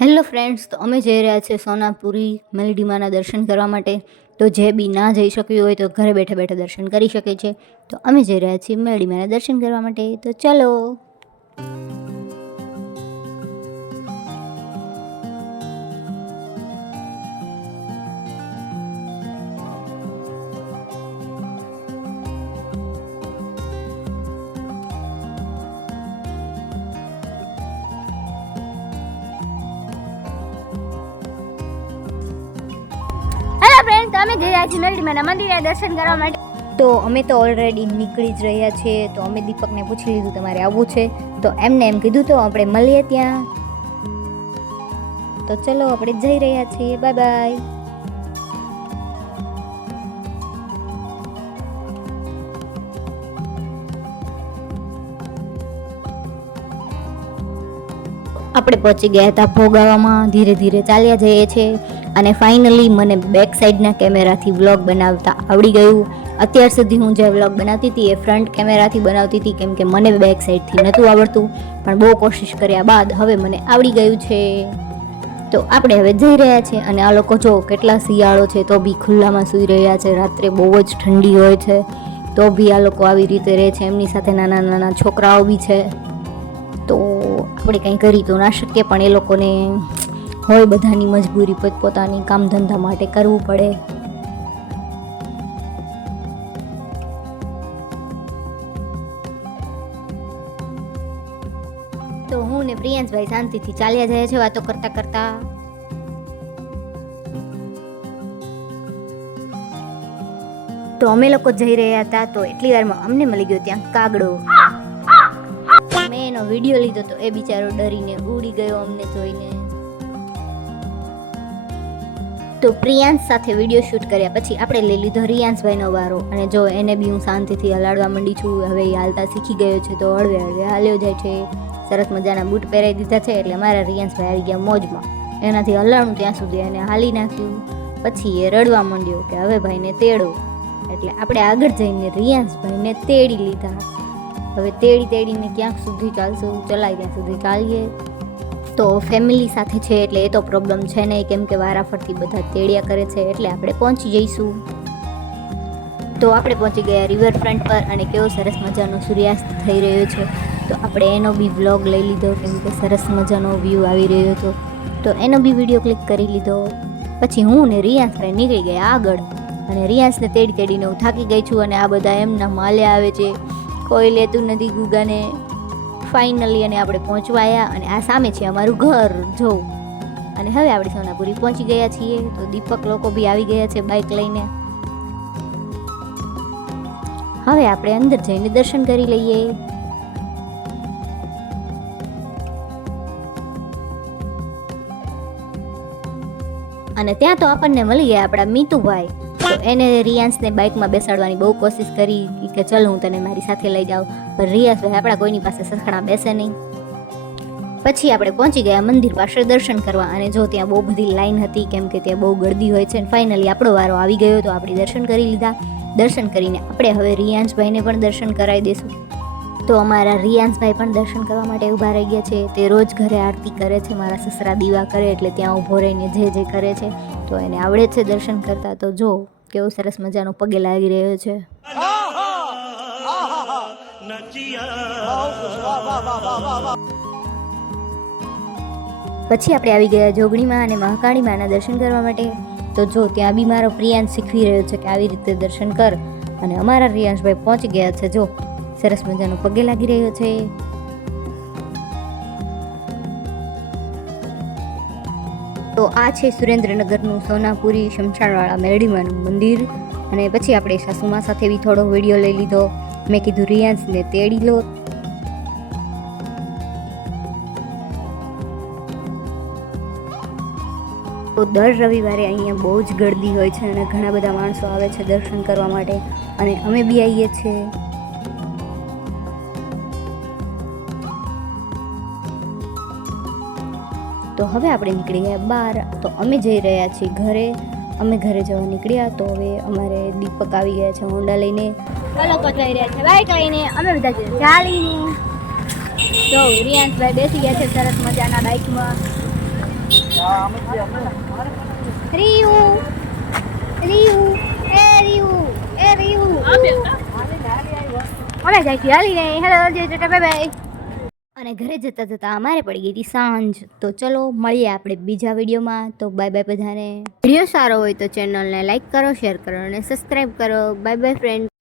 Hello friends, તો અમે જઈ રહ્યા છીએ સોનાપુરી મેલડીમાના દર્શન કરવા માટે. તો જે બી ના જઈ શક્યું હોય તો ઘરે બેઠા બેઠા દર્શન કરી શકે છે. તો અમે જઈ રહ્યા છીએ મેલડીમાના દર્શન કરવા માટે. તો ચલો. ફ્રેન્ડ્સ, અમે જઈ રહ્યા છીએ મેલડીમાના મંદિરે દર્શન કરવા માટે. તો અમે તો ઓલરેડી નીકળી જ રહ્યા છીએ. તો અમે દીપકને પૂછી લીધું તમારે આવવું છે, તો એમને એમ કીધું તો આપણે મળીએ ત્યાં. તો ચલો, આપણે જઈ રહ્યા છીએ. Bye bye. આપણે પહોંચી ગયા હતા ભોગાવામાં. ધીરે ધીરે ચાલ્યા જઈએ છીએ અને ફાઇનલી મને બેક સાઈડના કેમેરાથી વ્લોગ બનાવતા આવડી ગયું. અત્યાર સુધી હું જે વ્લોગ બનાવતી હતી એ ફ્રન્ટ કેમેરાથી બનાવતી હતી, કેમ કે મને બેક સાઈડથી નહોતું આવડતું. પણ બહુ કોશિશ કર્યા બાદ હવે મને આવડી ગયું છે. તો આપણે હવે જઈ રહ્યા છીએ. અને આ લોકો જો કેટલા શિયાળો છે તો બી ખુલ્લામાં સૂઈ રહ્યા છે. રાત્રે બહુ જ ઠંડી હોય છે તો બી આ લોકો આવી રીતે રહે છે. એમની સાથે નાના નાના છોકરાઓ બી છે. તો આપણે કંઈ કરી તો ના શકીએ, પણ એ લોકોને હોય બધાની મજબૂરી, પોતપોતાની કામ ધંધા માટે કરવું પડે. તો હું ને પ્રિયાંશભાઈ શાંતિથી ચાલ્યા જાય છે વાતો કરતા કરતા. તો અમે લોકો જઈ રહ્યા હતા. તો એટલી વારમાં અમને મળી ગયો ત્યાં કાગડો. મેં એનો વિડીયો લીધો તો એ બિચારો ડરીને ઉડી ગયો અમને જોઈને. તો પ્રિયાંશ સાથે વિડીયો શૂટ કર્યા પછી આપણે લઈ લીધો રિયાંશભાઈનો વારો. અને જો એને બી હું શાંતિથી હલાડવા માંડી છું. હવે એ હાલતા શીખી ગયો છે તો હળવે હળવે હાલ્યો જાય છે. સરસ મજાના બૂટ પહેરાવી દીધા છે એટલે મારા રિયાંશભાઈ આવી ગયા મોજમાં. એનાથી હલાણું ત્યાં સુધી એને હાલી નાખ્યું. પછી એ રડવા માંડ્યો કે હવે ભાઈને તેડો. એટલે આપણે આગળ જઈને રિયાંશભાઈને તેડી લીધા. હવે તેડીને ક્યાંક સુધી ચાલશું, ચલાય ત્યાં સુધી ચાલીએ. તો ફેમિલી સાથે છે એટલે એ તો પ્રોબ્લેમ છે નહીં, કેમ કે વારાફરતી બધા તેડ્યા કરે છે એટલે આપણે પહોંચી જઈશું. તો આપણે પહોંચી ગયા રિવરફ્રન્ટ પર અને કેવો સરસ મજાનો સૂર્યાસ્ત થઈ રહ્યો છે. તો આપણે એનો બી વ્લોગ લઈ લીધો, કેમ કે સરસ મજાનો વ્યૂ આવી રહ્યો હતો. તો એનો બી વિડીયો ક્લિક કરી લીધો. પછી હું ને રિયાંશભાઈ નીકળી ગયા આગળ. અને રિયાંશને તેડીને હું થાકી ગઈ છું. અને આ બધા એમના માલ્યા આવે છે, કોઈ લેતું નથી ગુગાને. ફાઇનલી અને આપણે પહોંચવાયા અને આ સામે છે અમારું ઘર જો. અને હવે આપણે સોનાપુરી પહોંચી ગયા છીએ. તો દીપક લોકો બી આવી ગયા છે બાઇક લઈને. હવે આપણે અંદર જઈને દર્શન કરી લઈએ. અને ત્યાં તો આપણને મળી ગયા આપણા મીતુભાઈ. તો એને રિયાંશને બાઇકમાં બેસાડવાની બહુ કોશિશ કરી કે ચલ હું તને મારી સાથે લઈ જાઉં, પણ રિયાંશભાઈ આપણા કોઈની પાસે સખણા બેસે નહીં. પછી આપણે પહોંચી ગયા મંદિર પાસે દર્શન કરવા. અને જો ત્યાં બહુ બધી લાઈન હતી, કેમ કે ત્યાં બહુ ગળદી હોય છે. ફાઇનલી આપણો વારો આવી ગયો તો આપણે દર્શન કરી લીધા. દર્શન કરીને આપણે હવે રિયાંશભાઈને પણ દર્શન કરાવી દઈશું. તો અમારા રિયાંશભાઈ પણ દર્શન કરવા માટે ઊભા રહી ગયા છે. તે રોજ ઘરે આરતી કરે છે. મારા સસરા દીવા કરે એટલે ત્યાં ઊભો રહીને જે કરે છે તો એને આવડે છે દર્શન કરતા. તો જો કેવો સરસ મજાનો પગે લાગી રહ્યો છે. પછી આપણે આવી ગયા જોગણીમાં અને મહાકાળીમાના દર્શન કરવા માટે. તો જો ત્યાં બી મારો પ્રિયાંશ શીખવી રહ્યો છે કે આવી રીતે દર્શન કર. અને અમારા રિયાંશભાઈ પહોંચી ગયા છે. જો સરસ મજાનો પગે લાગી રહ્યો છે. તો આ છે સુરેન્દ્રનગરનું સોનાપુરી શમશાનવાળા મેલડીમાનું મંદિર. અને પછી આપણે સાસુમા સાથે બી થોડો વિડીયો લઈ લીધો. મેં કીધું રિયાંશને તેડી લો. તો દર રવિવારે અહીંયા બહુ જ ગળદી હોય છે અને ઘણા બધા માણસો આવે છે દર્શન કરવા માટે. અને અમે બી આવીએ છીએ. તો હવે આપણે નીકળી ગયા બહાર. તો અમે જઈ રહ્યા છીએ ઘરે. અમે ઘરે જવા નીકળ્યા. તો હવે અમારે દીપક આવી ગયા છે હોન્ડા લઈને. લોકો જઈ રહ્યા છે બાઇક લઈને. અમે બધા ચાલીને. જો રિયાંશભાઈ બેસી ગયા છે સરસ મજાના બાઇકમાં. રીયુ રીયુ એ રીયુ એ રીયુ અમે જાય છે હાલી નહીં. હેલો જય ટાટા બાય બાય. અને ઘરે જતાં જતાં અમારે પડી ગઈ હતી સાંજ. તો ચલો મળીએ આપણે બીજા વિડીયોમાં. તો બાય બાય બધાને. વિડીયો સારો હોય તો ચેનલને લાઈક કરો, શેર કરો અને સબસ્ક્રાઈબ કરો. Bye bye friend.